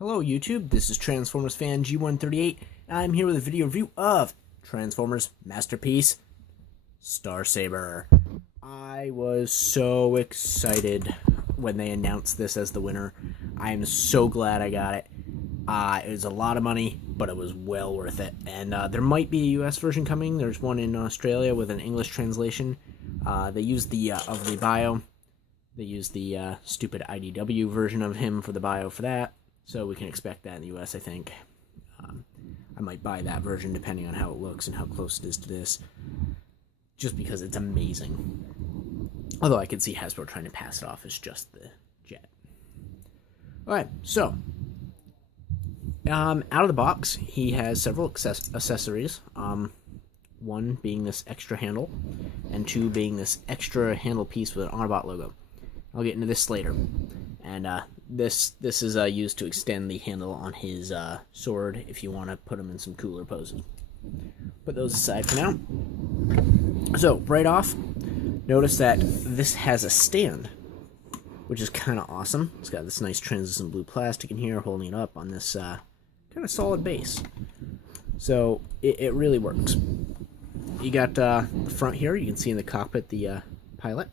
Hello YouTube, this is Transformers fan G138, and I'm here with a video review of Transformers Masterpiece, Starsaber. I was so excited when they announced this as the winner. I am so glad I got it. It was a lot of money, but it was well worth it. And there might be a US version coming. There's one in Australia with an English translation. They used the of the bio. They used the stupid IDW version of him for the bio for that. So we can expect that in the US, I think. I might buy that version depending on how it looks and how close it is to this. Just because it's amazing. Although I could see Hasbro trying to pass it off as just the jet. Alright, so. Out of the box, he has several accessories. One being this extra handle, and two being this extra handle piece with an Autobot logo. I'll get into this later. And this is used to extend the handle on his sword if you want to put him in some cooler poses. Put those aside for now. So, right off, notice that this has a stand, which is kind of awesome. It's got this nice translucent blue plastic in here holding it up on this kind of solid base. So, it really works. You got the front here, you can see in the cockpit the pilot.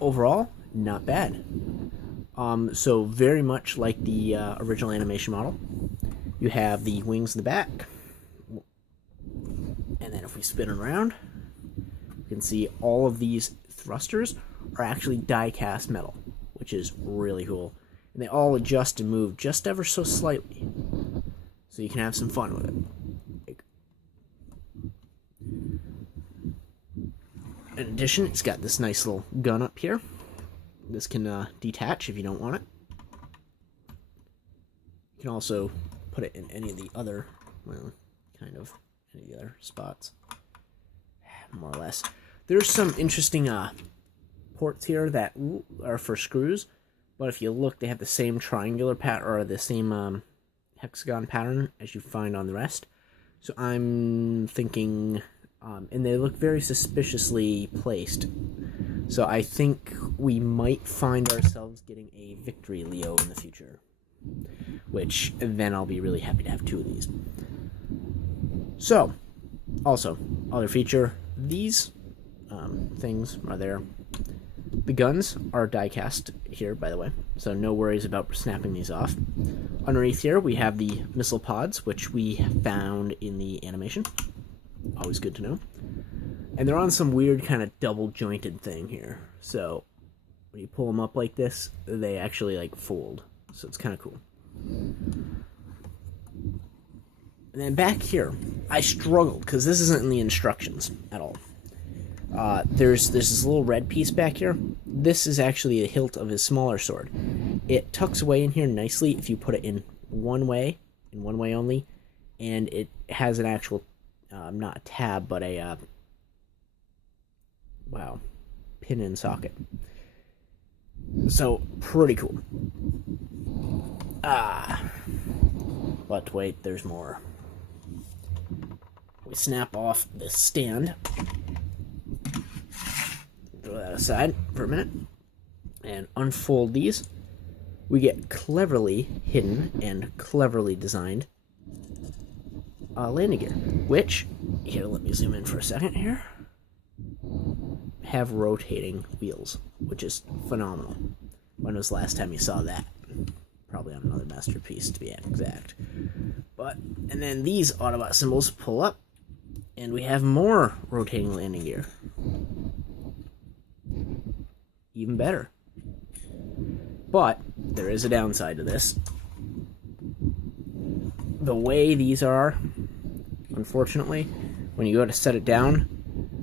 Overall, not bad. So very much like the original animation model. You have the wings in the back. And then if we spin around, you can see all of these thrusters are actually die-cast metal, which is really cool. And they all adjust and move just ever so slightly. So you can have some fun with it. In addition, it's got this nice little gun up here. This can detach if you don't want it. You can also put it in any of the other, well, kind of any of the other spots, more or less. There's some interesting ports here that are for screws, but if you look, they have the same triangular pattern, or the same hexagon pattern as you find on the rest. So I'm thinking, and they look very suspiciously placed. So I think we might find ourselves getting a Victory Leo in the future. Which, then I'll be really happy to have two of these. So, also, other feature, these things are there. The guns are die-cast here, by the way, so no worries about snapping these off. Underneath here, we have the missile pods, which we found in the animation. Always good to know. And they're on some weird kind of double-jointed thing here. So, when you pull them up like this, they actually, like, fold. So it's kind of cool. And then back here, I struggled, because this isn't in the instructions at all. There's this little red piece back here. This is actually a hilt of his smaller sword. It tucks away in here nicely if you put it in one way only. And it has an actual, not a tab, but a... wow, pin in socket. So, pretty cool. But wait, there's more. We snap off the stand. Throw that aside for a minute. And unfold these. We get cleverly hidden and cleverly designed landing gear. Which, here, let me zoom in for a second here. Have rotating wheels, which is phenomenal. When was the last time you saw that? Probably on another masterpiece, to be exact. And then these Autobot symbols pull up, and we have more rotating landing gear. Even better. But there is a downside to this. The way these are, unfortunately, when you go to set it down,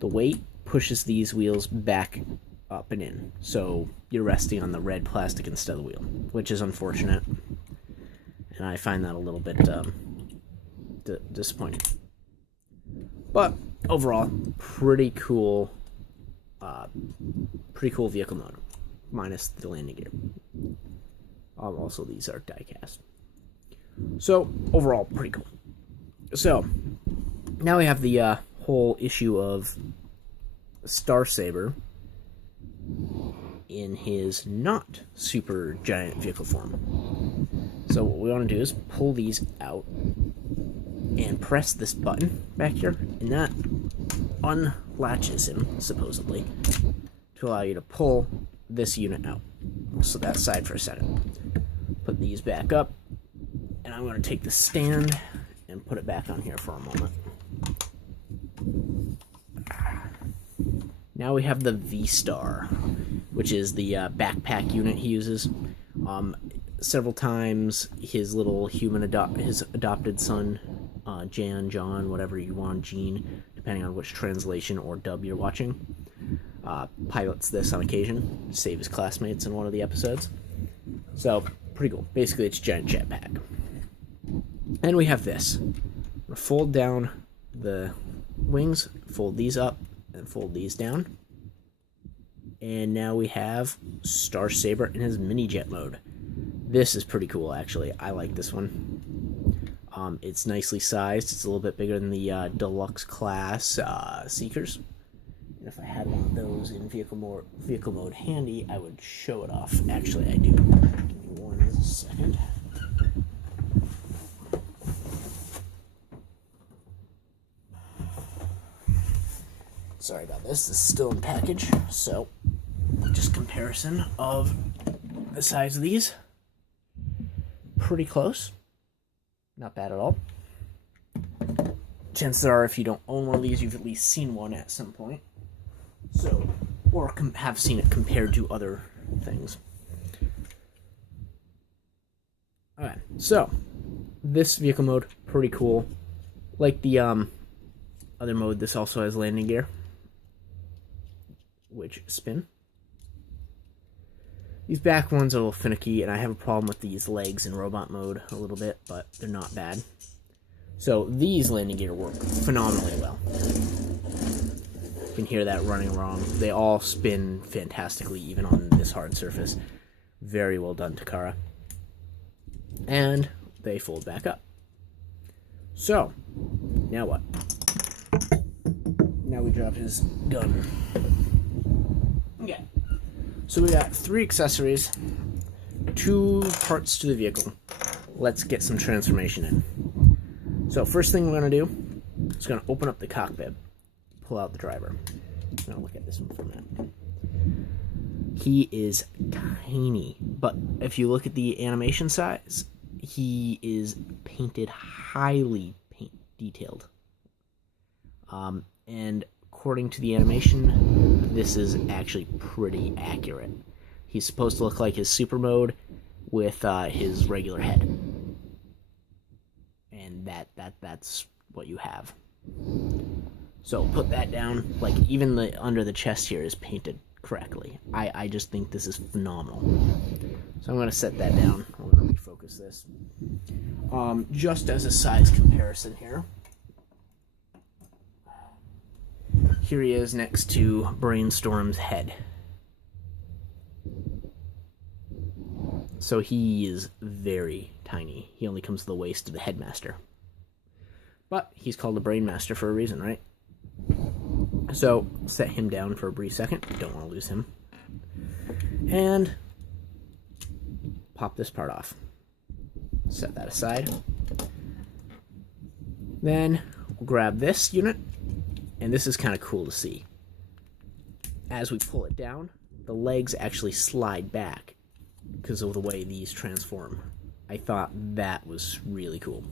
the weight pushes these wheels back up and in. So you're resting on the red plastic instead of the wheel, which is unfortunate. And I find that a little bit disappointing. But overall, pretty cool vehicle mode, minus the landing gear. Also, these are die-cast. So overall, pretty cool. So now we have the whole issue of Starsaber in his not super giant vehicle form. So what we want to do is pull these out and press this button back here, and that unlatches him, supposedly, to allow you to pull this unit out. So that's aside for a second. Put these back up, and I'm going to take the stand and put it back on here for a moment. Now we have the V-Star, which is the backpack unit he uses. Several times his little human his adopted son, John, whatever you want, Gene, depending on which translation or dub you're watching, pilots this on occasion to save his classmates in one of the episodes. So, pretty cool. Basically, it's a giant jetpack. And we have this. I'm going to fold down the wings, fold these up, and fold these down. And now we have Starsaber in his mini jet mode. This is pretty cool, actually. I like this one. It's nicely sized. It's a little bit bigger than the deluxe class Seekers. And if I had one of those in vehicle mode handy, I would show it off. Actually, I do. Give me 1 second. Sorry about this. This is still in package. So, just comparison of the size of these. Pretty close. Not bad at all. Chances are, if you don't own one of these, you've at least seen one at some point. So, or have seen it compared to other things. Alright, so, this vehicle mode, pretty cool. Like the other mode, this also has landing gear, which spin. These back ones are a little finicky, and I have a problem with these legs in robot mode a little bit, but they're not bad. So these landing gear work phenomenally well. You can hear that running along. They all spin fantastically, even on this hard surface. Very well done, Takara. And they fold back up. So, now what? Now we drop his gun. Okay. So we got 3 accessories, 2 parts to the vehicle. Let's get some transformation in. So first thing we're going to do is going to open up the cockpit, pull out the driver. Now look at this one for a minute. He is tiny, but if you look at the animation size, he is painted highly detailed. And according to the animation, this is actually pretty accurate. He's supposed to look like his super mode with his regular head. And that's what you have. So put that down. Like, even the under the chest here is painted correctly. I just think this is phenomenal. So I'm going to set that down. I'm going to refocus this. Just as a size comparison here. Here he is next to Brainstorm's head. So he is very tiny. He only comes to the waist of the headmaster. But he's called a Brainmaster for a reason, right? So set him down for a brief second. Don't want to lose him. And pop this part off. Set that aside. Then we'll grab this unit. And this is kind of cool to see. As we pull it down, the legs actually slide back because of the way these transform. I thought that was really cool.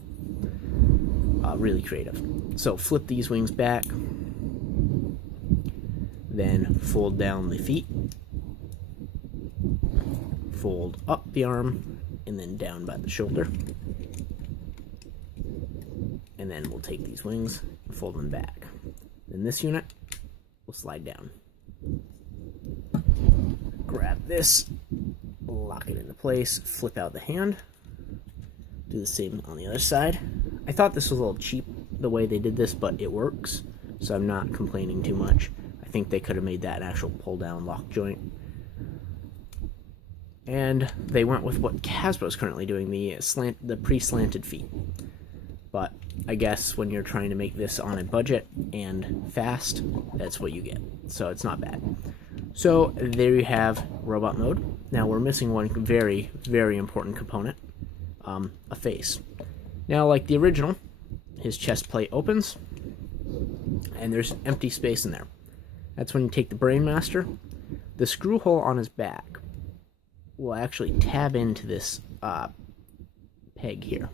Really creative. So flip these wings back. Then fold down the feet. Fold up the arm. And then down by the shoulder. And then we'll take these wings and fold them back. Then this unit will slide down. Grab this, lock it into place, flip out the hand. Do the same on the other side. I thought this was a little cheap the way they did this, but it works, so I'm not complaining too much. I think they could have made that an actual pull-down lock joint. And they went with what Hasbro's currently doing, the pre-slanted feet. But I guess when you're trying to make this on a budget and fast, that's what you get. So it's not bad. So there you have robot mode. Now we're missing one very, very important component, a face. Now, like the original, his chest plate opens, and there's empty space in there. That's when you take the Brain Master. The screw hole on his back will actually tab into this peg here.